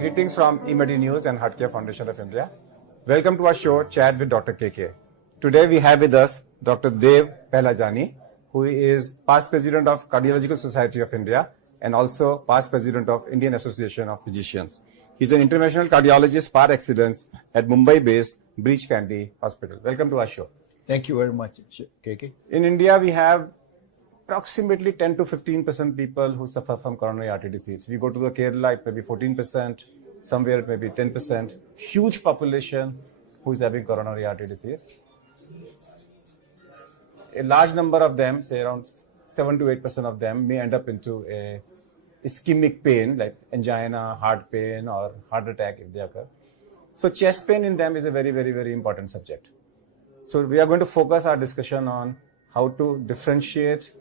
Greetings from eMedi News and Heartcare Foundation of India. Welcome to our show, Chat with Dr. KK. Today we have with us Dr. Dev Pehlajani, who is past president of Cardiological Society of India and also past president of Indian Association of Physicians. He's an interventional cardiologist par excellence at Mumbai-based Breach Candy Hospital. Welcome to our show. Thank you very much, KK. In India, we have approximately 10 to 15% people who suffer from coronary artery disease. We go to the Kerala, it may be 14%, somewhere it may be 10%. Huge population who is having coronary artery disease. A large number of them, say around 7 to 8% of them, may end up into a ischemic pain like angina, heart pain, or heart attack if they occur. So chest pain in them is a very, very, very important subject. So we are going to focus our discussion on how to differentiate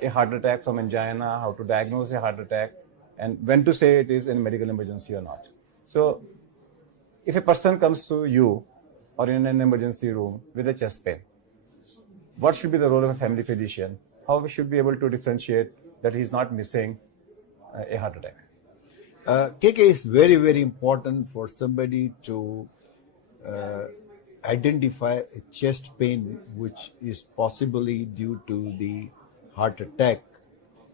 a heart attack from angina, how to diagnose a heart attack, and when to say it is a medical emergency or not. So if a person comes to you or in an emergency room with a chest pain, what should be the role of a family physician? How we should be able to differentiate that he is not missing a heart attack? KK, is very, very important for somebody to identify a chest pain which is possibly due to the heart attack,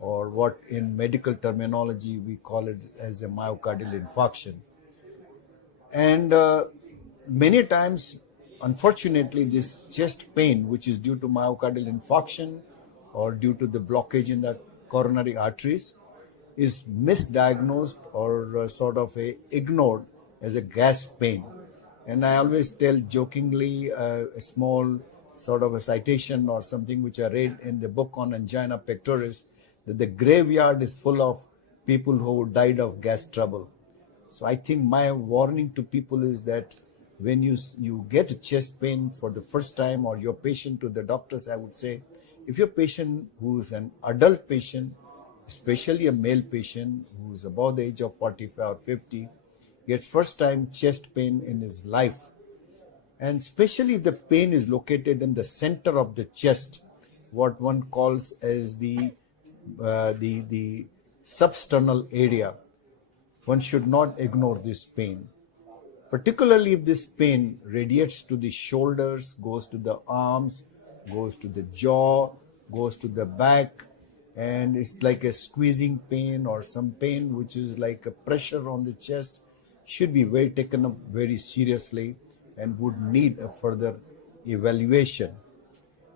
or what in medical terminology we call it as a myocardial infarction. And many times, unfortunately, this chest pain, which is due to myocardial infarction or due to the blockage in the coronary arteries, is misdiagnosed or sort of ignored as a gas pain. And I always tell jokingly a small sort of a citation or something which I read in the book on angina pectoris, that the graveyard is full of people who died of gas trouble. So I think my warning to people is that when you get a chest pain for the first time, or your patient to the doctors, I would say, if your patient who is an adult patient, especially a male patient who is above the age of 45 or 50, gets first time chest pain in his life, and especially the pain is located in the center of the chest, what one calls as the substernal area, one should not ignore this pain. Particularly if this pain radiates to the shoulders, goes to the arms, goes to the jaw, goes to the back, and it's like a squeezing pain or some pain which is like a pressure on the chest, should be taken up very seriously and would need a further evaluation.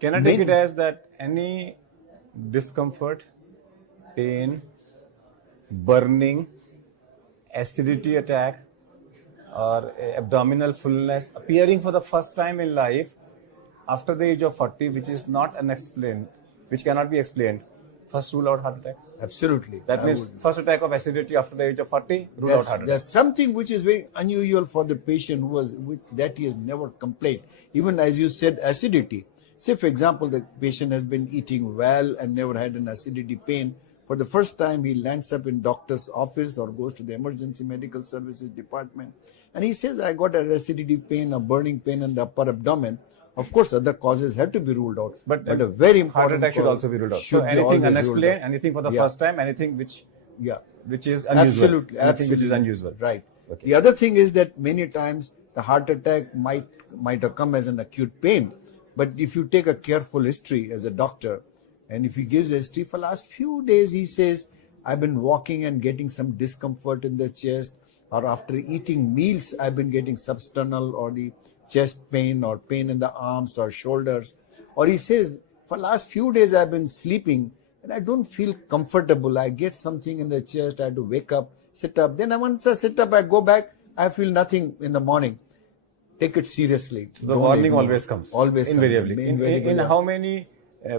Can I take it as that any discomfort, pain, burning, acidity attack, or abdominal fullness appearing for the first time in life after the age of 40, which is not unexplained, which cannot be explained, first rule out heart attack? Absolutely. That means first attack of acidity after the age of 40, rule out heart attack. There's something which is very unusual for the patient that he has never complained. Even as you said, acidity. Say, for example, the patient has been eating well and never had an acidity pain. For the first time, he lands up in doctor's office or goes to the emergency medical services department, and he says, I got an acidity pain, a burning pain in the upper abdomen. Of course, other causes have to be ruled out, but a very important heart attack should also be ruled out. So anything unexplained, anything for the first time, anything which is unusual. Anything which is unusual. Right. Okay. The other thing is that many times the heart attack might have come as an acute pain, but if you take a careful history as a doctor, and if he gives a history for last few days, he says, I've been walking and getting some discomfort in the chest, or after eating meals, I've been getting substernal or the chest pain or pain in the arms or shoulders. Or he says, for last few days I've been sleeping and I don't feel comfortable. I get something in the chest, I have to wake up, sit up. Then once I sit up, I go back, I feel nothing in the morning. Take it seriously. So the warning always comes. Always. Invariably. In how many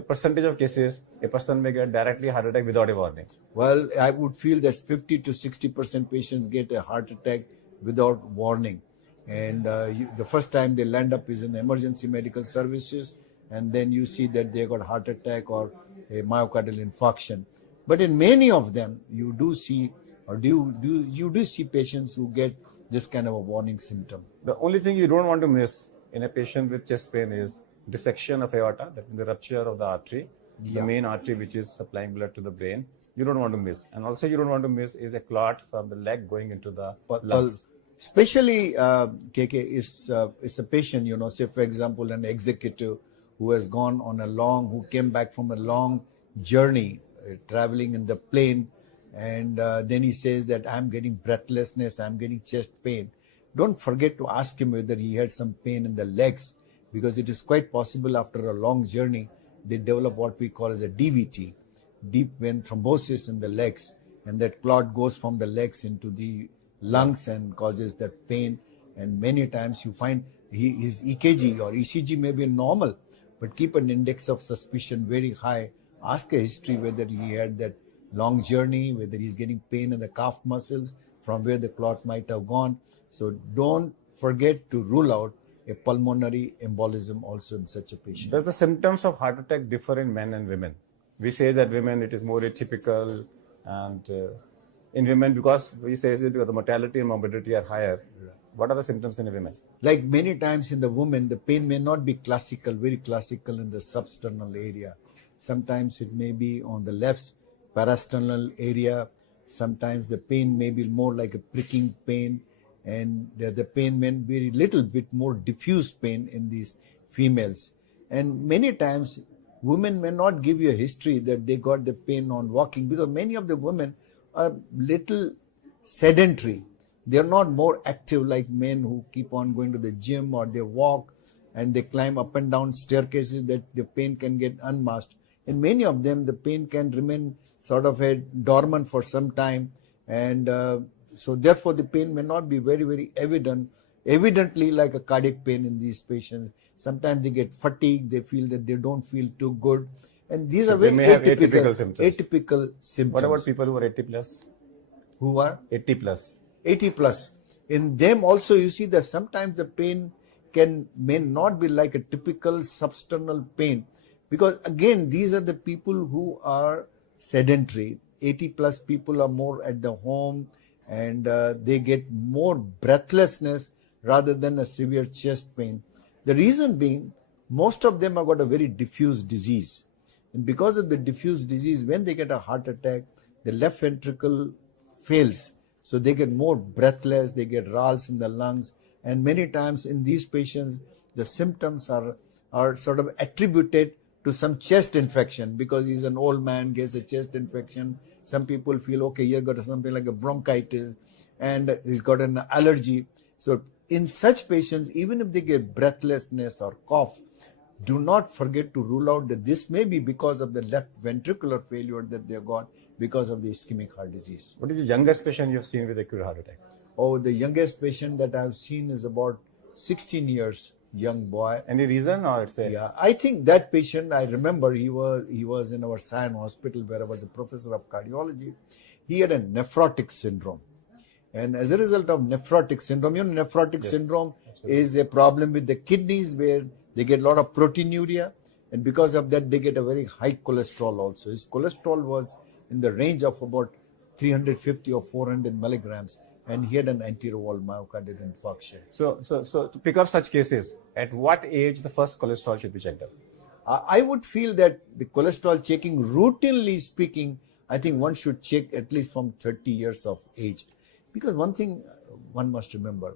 percentage of cases a person may get directly a heart attack without a warning? Well, I would feel that 50 to 60% patients get a heart attack without warning. And the first time they land up is in emergency medical services, and then you see that they got a heart attack or a myocardial infarction. But in many of them, you do see patients who get this kind of a warning symptom. The only thing you don't want to miss in a patient with chest pain is dissection of aorta, that is the rupture of the artery, the main artery which is supplying blood to the brain. You don't want to miss. And also you don't want to miss is a clot from the leg going into the lungs. Especially KK is a patient, say for example an executive who has gone on who came back from a long journey traveling in the plane, and then he says that I'm getting breathlessness, I'm getting chest pain. Don't forget to ask him whether he had some pain in the legs, because it is quite possible after a long journey they develop what we call as a DVT, deep vein thrombosis in the legs, and that clot goes from the legs into the lungs and causes that pain. And many times you find his EKG or ECG may be normal, but keep an index of suspicion very high. Ask a history whether he had that long journey, whether he's getting pain in the calf muscles from where the clot might have gone. So don't forget to rule out a pulmonary embolism also in such a patient. Does the symptoms of heart attack differ in men and women? We say that women it is more atypical, and in women because we say it because the mortality and morbidity are higher. What are the symptoms in a women? Like many times in the woman, the pain may not be classical, very classical in the substernal area. Sometimes it may be on the left parasternal area. Sometimes the pain may be more like a pricking pain, and the pain may be a little bit more diffuse pain in these females. And many times women may not give you a history that they got the pain on walking, because many of the women are little sedentary. They are not more active like men who keep on going to the gym, or they walk and they climb up and down staircases that the pain can get unmasked. In many of them, the pain can remain sort of dormant for some time, and so therefore the pain may not be very, very evidently like a cardiac pain in these patients. Sometimes they get fatigued, they feel that they don't feel too good, and these are very atypical symptoms. Atypical symptoms. What about people who are 80 plus? Who are 80 plus? 80 plus. In them also you see that sometimes the pain may not be like a typical substernal pain, because again these are the people who are sedentary. 80 plus people are more at the home, and they get more breathlessness rather than a severe chest pain. The reason being, most of them have got a very diffuse disease, and because of the diffuse disease, when they get a heart attack, the left ventricle fails, so they get more breathless, they get rales in the lungs, and many times in these patients the symptoms are sort of attributed to some chest infection, because he's an old man, gets a chest infection. Some people feel, okay, he's got something like a bronchitis and he's got an allergy. So in such patients, even if they get breathlessness or cough, do not forget to rule out that this may be because of the left ventricular failure that they got because of the ischemic heart disease. What is the youngest patient you've seen with acute heart attack? Oh, the youngest patient that I've seen is about 16 years, young boy. Any reason, or it's a... Yeah, I think that patient, I remember he was in our Sion hospital where I was a professor of cardiology. He had a nephrotic syndrome. And as a result of nephrotic syndrome, nephrotic syndrome is a problem with the kidneys where they get a lot of proteinuria. And because of that, they get a very high cholesterol also. His cholesterol was in the range of about 350 or 400 milligrams. And he had an anterior wall myocardial infarction. So to pick up such cases, at what age the first cholesterol should be checked up? I would feel that the cholesterol checking, routinely speaking, I think one should check at least from 30 years of age. Because one thing one must remember,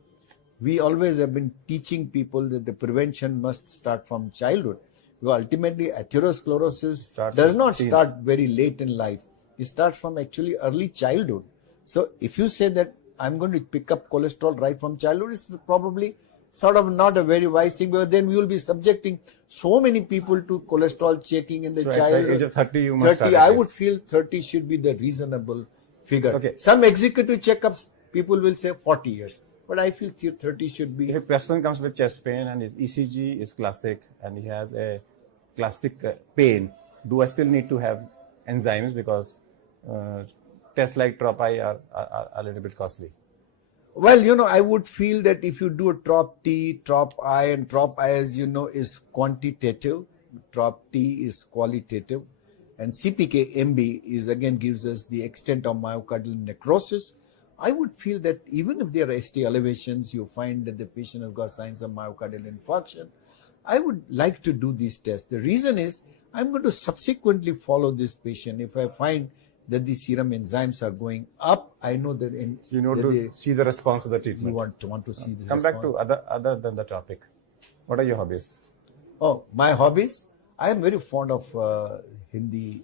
we always have been teaching people that the prevention must start from childhood. Because ultimately, atherosclerosis does not start very late in life. It starts from actually early childhood. So if you say that I'm going to pick up cholesterol right from childhood, it's probably sort of not a very wise thing, because then we will be subjecting so many people to cholesterol checking in the childhood. At the age of 30, you must 30, I would feel 30 should be the reasonable figure. Okay. Some executive checkups, people will say 40 years. But I feel 30 should be. If a person comes with chest pain and his ECG is classic and he has a classic pain, do I still need to have enzymes, because tests like TROP-I are a little bit costly? Well, I would feel that if you do a TROP-T, TROP-I, and TROP-I, as you know, is quantitative, TROP-T is qualitative, and CPK-MB is again gives us the extent of myocardial necrosis. I would feel that even if there are ST elevations, you find that the patient has got signs of myocardial infarction, I would like to do these tests. The reason is, I'm going to subsequently follow this patient. If I find that the serum enzymes are going up, I know that see the response of the you treatment. want to see the Come response. back to other than the topic. What are your hobbies? Oh, my hobbies? I am very fond of Hindi,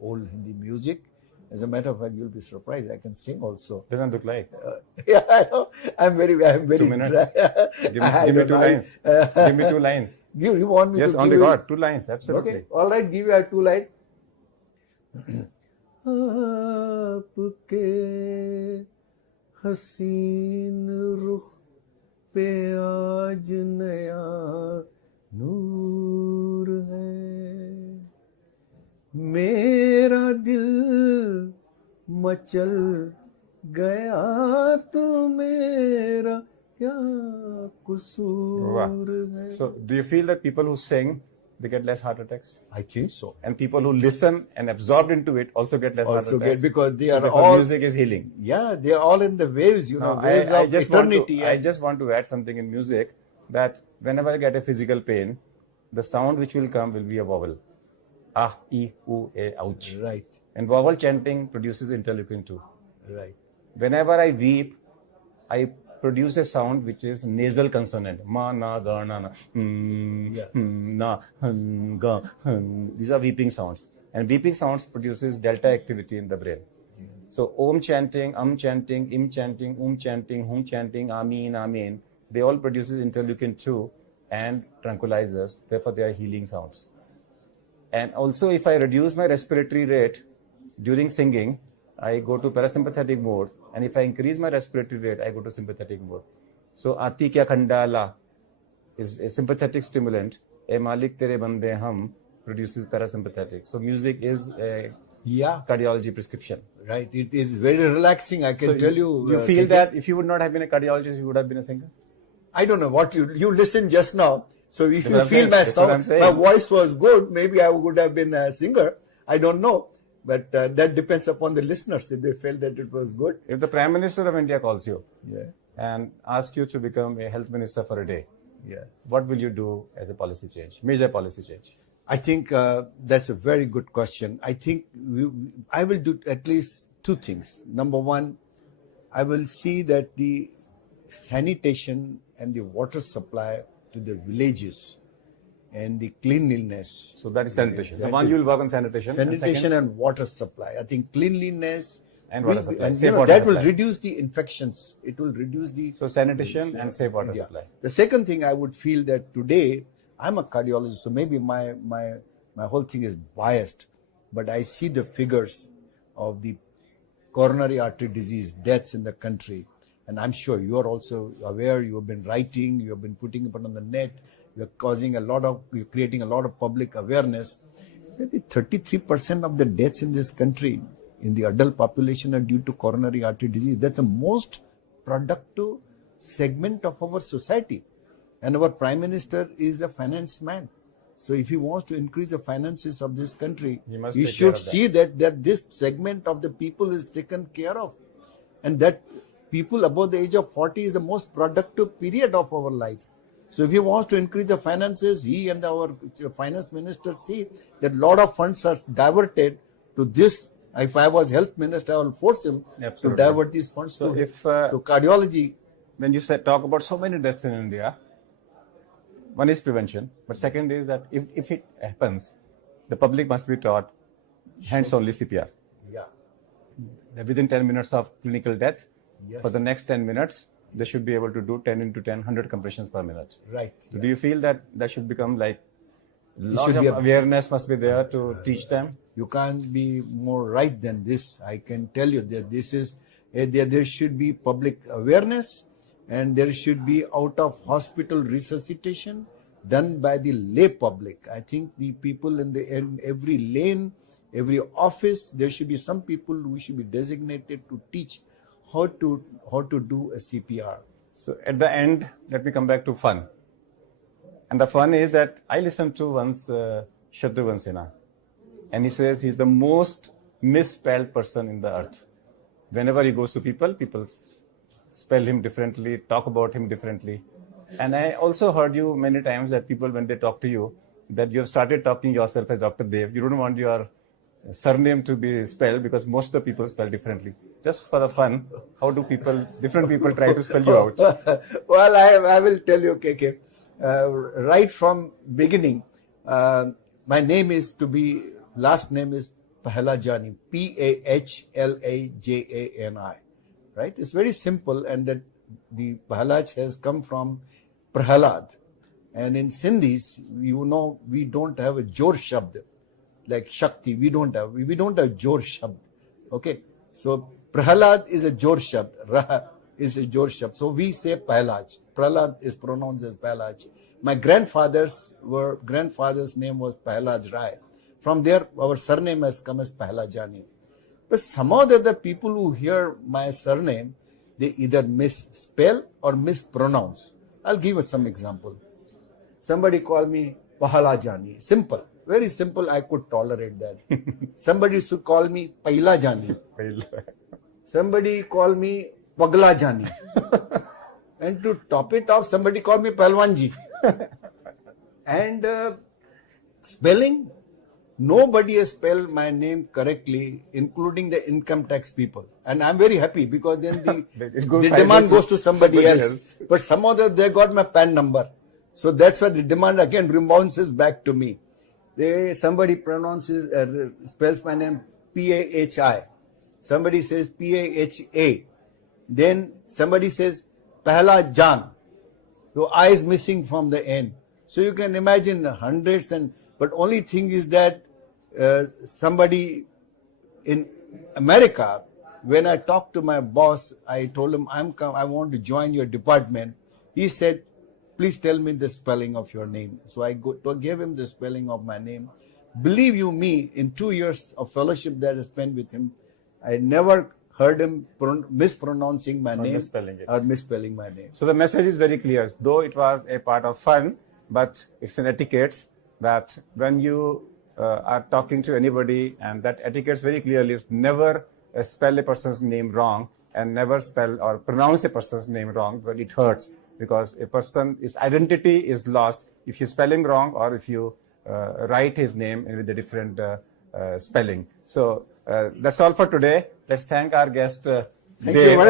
old Hindi music. As a matter of fact, you'll be surprised. I can sing also. Doesn't look like. Yeah, I know. I'm very 2 minutes. Give me 2 lines. Give me 2 lines. You want me Yes, to on give the you? God, 2 lines. Absolutely. Okay, all right. Give you 2 lines. आपके हसीन रुख पे आज नया नूर है मेरा दिल मचल गया तो मेरा क्या कसूर है. So, do you feel that people who sing, they get less heart attacks? I think so. And people who listen and absorbed into it also get less heart Also attacks? get, because they are Because all, music is healing. yeah, they are all in the waves, Now, waves I of just eternity. I just want to add something in music, that whenever I get a physical pain, the sound which will come will be a vowel. Ah, E, U, A, ouch. Right, And vowel chanting produces interleukin 2. right. Whenever I weep, I produce a sound which is nasal consonant. Ma, na, ga, na, na. Yeah. Na, ga, These are weeping sounds. And weeping sounds produces delta activity in the brain. So Om chanting, chanting, Im chanting, chanting, Hum chanting, Amin, Amin, they all produces interleukin 2 and tranquilizers. Therefore, they are healing sounds. And also, if I reduce my respiratory rate during singing, I go to parasympathetic mode. And if I increase my respiratory rate, I go to sympathetic mode. So, Ati Kya Khandala is a sympathetic stimulant. E Malik Tere Bande Hum produces parasympathetic. So, music is a cardiology prescription. Right. It is very relaxing. I can tell you. You feel that if you would not have been a cardiologist, you would have been a singer? I don't know what you listened just now. So if you I'm feel saying. my That's what I'm sound, saying. my voice was good, maybe I would have been a singer. I don't know. But that depends upon the listeners if they felt that it was good. If the Prime Minister of India calls you Yeah. and asks you to become a health minister for a day, Yeah. what will you do as a policy change, major policy change? I think that's a very good question. I think I will do at least 2 things. Number one, I will see that the sanitation and the water supply to the villages and the cleanliness. So that is sanitation. So That one, is- you will work on sanitation. Sanitation and water supply. I think cleanliness And water will be- supply. and, Safe water that will supply. reduce the infections. It will reduce the. So sanitation and safe water Yeah. supply. The second thing I would feel that today, I'm a cardiologist, so maybe my whole thing is biased, but I see the figures of the coronary artery disease deaths in the country, and I'm sure you are also aware. You have been writing, you have been putting it on the net. You're creating a lot of public awareness. Maybe 33% of the deaths in this country in the adult population are due to coronary artery disease. That's the most productive segment of our society. And our Prime Minister is a finance man. So if he wants to increase the finances of this country, He must he take should care of that. see that this segment of the people is taken care of. And that people above the age of 40 is the most productive period of our life. So if he wants to increase the finances, he and our finance minister see that a lot of funds are diverted to this. If I was health minister, I will force him Absolutely. to divert these funds So to, if, to cardiology. When you talk about so many deaths in India, one is prevention, but second is that if it happens, the public must be taught hands-only CPR. Yeah. That within 10 minutes of clinical death, Yes. for the next 10 minutes, they should be able to do 10 into 10, 100 compressions per minute. Right. So do you feel that should become like lot should of be a- awareness must be there to teach them? You can't be more right than this. I can tell you that this is there should be public awareness, and there should be out of hospital resuscitation done by the lay public. I think the people in every lane, every office, there should be some people who should be designated to teach how to do a CPR. So at the end, let me come back to fun. And the fun is that I listened to once Shatrughan Sinha, and he says he's the most misspelled person in the earth. Whenever he goes to people spell him differently, talk about him differently. And I also heard you many times that people, when they talk to you, that you have started talking yourself as Dr. Dev. You don't want your surname to be spelled because most of the people spell differently. Just for the fun, how do different people try to spell you out? Well, I will tell you, KK. Right from beginning, my name is last name is Pahlajani, Pahlajani, right? It's very simple, and that the Pahlaj has come from Prahalad. And in Sindhis, we don't have a Jor Shabd, like Shakti. We don't have Jor Shabd. Okay? So Prahalad is a Jor Shabd. Raha is a Jor Shabd. So we say Pahlaj. Prahalad is pronounced as Pahlaj. My grandfather's name was Pahlaj Rai. From there, our surname has come as Pahlajani. But somehow the people who hear my surname, they either misspell or mispronounce. I'll give you some example. Somebody call me Pahlajani. Simple. Very simple. I could tolerate that. Somebody used to call me Pailajani. Somebody call me Paglajani. And to top it off, somebody called me Palwanji. And spelling, nobody has spelled my name correctly, including the income tax people. And I'm very happy because then the demand goes to somebody else. But somehow they got my PAN number. So that's why the demand again rebounces back to me. Somebody spells my name Pahi. Somebody says Paha. Then somebody says Pahlajan. So I is missing from the end. So you can imagine hundreds but only thing is that somebody in America, when I talked to my boss, I told him I want to join your department. He said, please tell me the spelling of your name. So I gave him the spelling of my name. Believe you me, in 2 years of fellowship that I spent with him, I never heard him mispronouncing my name or misspelling my name. So the message is very clear. Though it was a part of fun, but it's an etiquette that when you are talking to anybody, and that etiquette very clearly is never spell a person's name wrong and never spell or pronounce a person's name wrong, but it hurts because a person's identity is lost if you spelling wrong or if you write his name with a different spelling. So that's all for today. Let's thank our guest. Thank you very much.